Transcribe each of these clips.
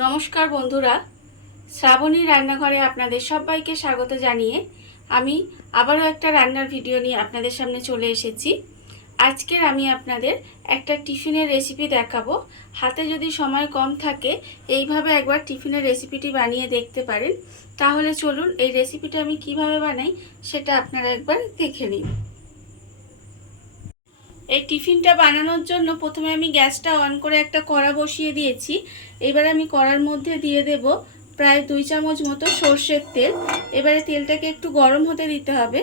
নমস্কার বন্ধুরা। শ্রাবণী রান্নাঘরে আপনাদের সবাইকে স্বাগত জানিয়ে আমি আবারও একটা রান্নার ভিডিও নিয়ে আপনাদের সামনে চলে এসেছি। আজকের আমি আপনাদের একটা টিফিনের রেসিপি দেখাবো। হাতে যদি সময় কম থাকে, এইভাবে একবার টিফিনের রেসিপিটি বানিয়ে দেখতে পারেন। তাহলে চলুন এই রেসিপিটা আমি কীভাবে বানাই, সেটা আপনারা একবার দেখে নিন। এই টিফিনটা বানানোর জন্য প্রথমে আমি গ্যাসটা অন করে একটা কড়া বসিয়ে দিয়েছি। এবার আমি কড়ার মধ্যে দিয়ে দেব প্রায় দুই চামচ মতো সর্ষের তেল। এবারে তেলটাকে একটু গরম হতে দিতে হবে।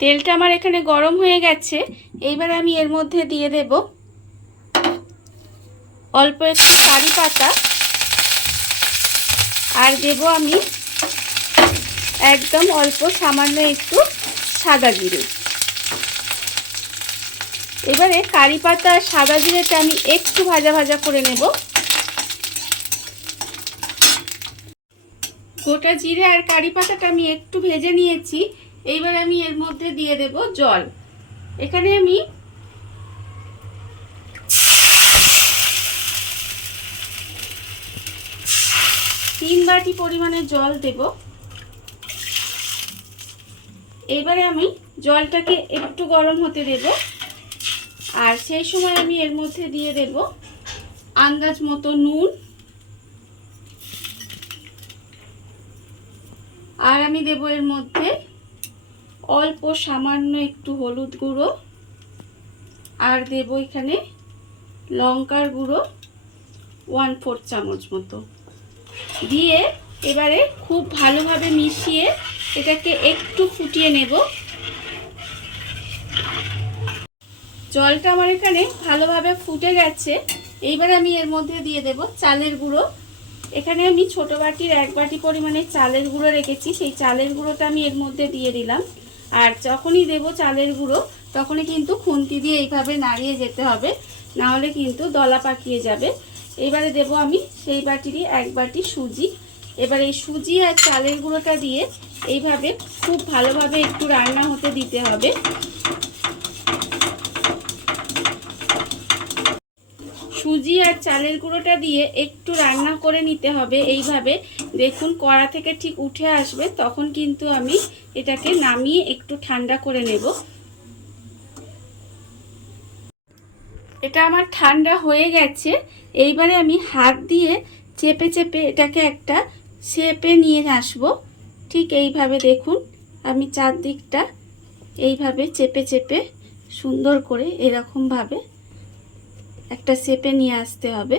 তেলটা আমার এখানে গরম হয়ে গেছে। এইবার আমি এর মধ্যে দিয়ে দেব অল্প একটু কারি পাতা। আর দেব আমি একদম অল্প সামান্য একটু সাদা জিরে। এবারে কারি পাতা সাদা জিরেটা আমি একটু ভাজা ভাজা করে নেব। গোটা জিরে আর কারি পাতাটা আমি একটু ভেজে নিয়েছি। এইবার আমি এর মধ্যে দিয়ে দেব জল। এখানে আমি তিন বাটি পরিমাণে জল দেব। এবারে আমি জলটাকে একটু গরম হতে দেব। আর সেই সময় আমি এর মধ্যে দিয়ে দেব আন্দাজ মতো নুন। আর আমি দেব এর মধ্যে অল্প সামান্য একটু হলুদ গুঁড়ো। আর দেব এখানে লঙ্কার গুঁড়ো ওয়ান ফোর চামচ মতো। দিয়ে এবারে খুব ভালোভাবে মিশিয়ে এটাকে একটু ফুটিয়ে নেব। জলটা আমার এখানে ভালোভাবে ফুটে গেছে। এইবার আমি এর মধ্যে দিয়ে দেব চালের গুঁড়ো। এখানে আমি ছোট বাটির এক বাটি পরিমাণে চালের গুঁড়ো রেখেছি। সেই চালের গুঁড়োটা আমি এর মধ্যে দিয়ে দিলাম। আর যখনই দেব চালের গুঁড়ো, তখনই কিন্তু খুন্তি দিয়ে এইভাবে নাড়িয়ে যেতে হবে। নাহলে কিন্তু দলা পাকিয়ে যাবে। এবারে দেব আমি সেই বাটিরই এক বাটি সুজি। এবার এই সুজি আর চালের গুঁড়োটা দিয়ে এইভাবে খুব ভালোভাবে একটু রান্না হতে দিতে হবে। সুজি আর চালের গুঁড়োটা দিয়ে একটু রান্না করে নিতে হবে। এইভাবে দেখুন কড়া থেকে ঠিক উঠে আসবে, তখন কিন্তু আমি এটাকে নামিয়ে একটু ঠান্ডা করে নেব। এটা আমার ঠান্ডা হয়ে গেছে। এইবারে আমি হাত দিয়ে চেপে চেপে এটাকে একটা শেপে নিয়ে আসব। ঠিক এইভাবে দেখুন, আমি চারদিকটা এইভাবে চেপে চেপে সুন্দর করে এরকমভাবে একটা শেপে নিয়ে আসতে হবে।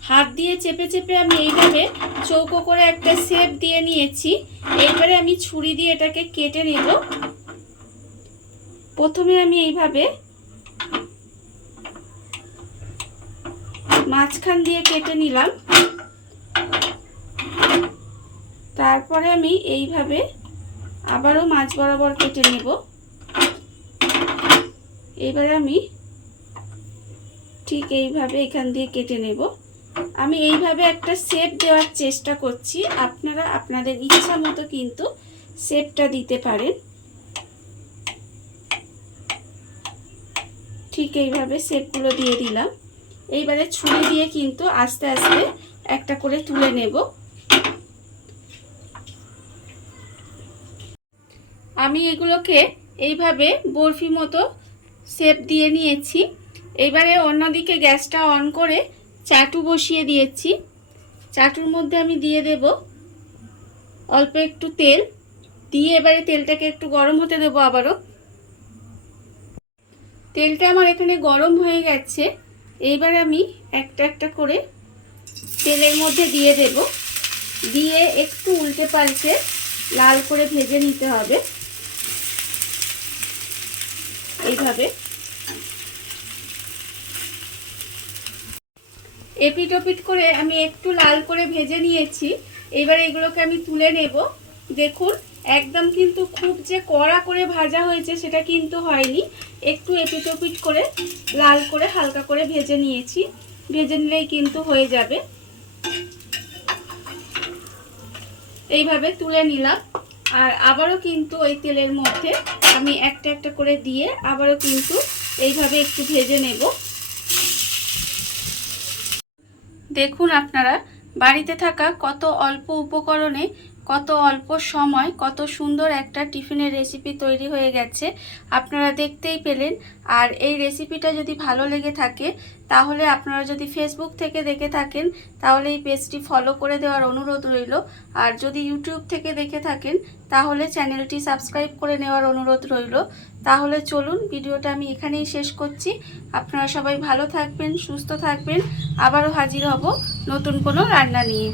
হাত দিয়ে চেপে চেপে আমি এইভাবে চৌকো করে একটা শেপ দিয়ে নিয়েছি। এইবারে আমি ছুরি দিয়ে এটাকে কেটে নেব। প্রথমে আমি এইভাবে মাঝখান দিয়ে কেটে নিলাম। তারপরে আমি এইভাবে আবারও মাছ বরাবর কেটে নেব। এবারে আমি ঠিক এইভাবে এখান দিয়ে কেটে নেব। আমি এইভাবে একটা শেপ দেওয়ার চেষ্টা করছি। আপনারা, আপনাদের ইচ্ছা মতো কিন্তু শেপটা দিতে পারেন। ঠিক এইভাবে শেপগুলো দিয়ে দিলাম। এইবারে ছুরি দিয়ে কিন্তু আস্তে আস্তে একটা করে তুলে নেব। আমি এগুলোকে এইভাবে বরফি মতো শেপ দিয়ে নিয়েছি। এবারে অন্যদিকে গ্যাসটা অন করে চাটু বসিয়ে দিয়েছি। চাটুর মধ্যে আমি দিয়ে দেব অল্প একটু তেল। দিয়ে এবারে তেলটাকে একটু গরম হতে দেবো আবারও। তেলটা আমার এখানে গরম হয়ে গেছে। এইবার আমি একটা একটা করে তেলের মধ্যে দিয়ে দেব। দিয়ে একটু উল্টে পাল্টে লাল করে ভেজে নিতে হবে। এইভাবে। এপিট ওপিট করে আমি একটু লাল করে ভেজে নিয়েছি। এবার এগুলোকে আমি তুলে নেব। দেখুন, একদম কিন্তু খুব যে কড়া করে ভাজা হয়েছে সেটা কিন্তু হয়নি। একটু এপিট ওপিট করে লাল করে হালকা করে ভেজে নিয়েছি। ভেজে নিলেই কিন্তু হয়ে যাবে। এইভাবে তুলে নিলাম। আর আবারও কিন্তু ওই তেলের মধ্যে আমি একটা একটা করে দিয়ে আবারও কিন্তু এইভাবে একটু ভেজে নেব। দেখুন আপনারা, বাড়িতে থাকা কত অল্প উপকরণে কত অল্প সময়, কত সুন্দর একটা টিফিনের রেসিপি তৈরি হয়ে গেছে, আপনারা দেখতেই পেলেন। আর এই রেসিপিটা যদি ভালো লেগে থাকে, তাহলে আপনারা যদি ফেসবুক থেকে দেখে থাকেন, তাহলে এই পেজটি ফলো করে দেওয়ার অনুরোধ রইল। আর যদি ইউটিউব থেকে দেখে থাকেন, তাহলে চ্যানেলটি সাবস্ক্রাইব করে নেওয়ার অনুরোধ রইল। তাহলে চলুন ভিডিওটা আমি এখানেই শেষ করছি। আপনারা সবাই ভালো থাকবেন, সুস্থ থাকবেন। আবারও হাজির হব নতুন কোনো রান্না নিয়ে।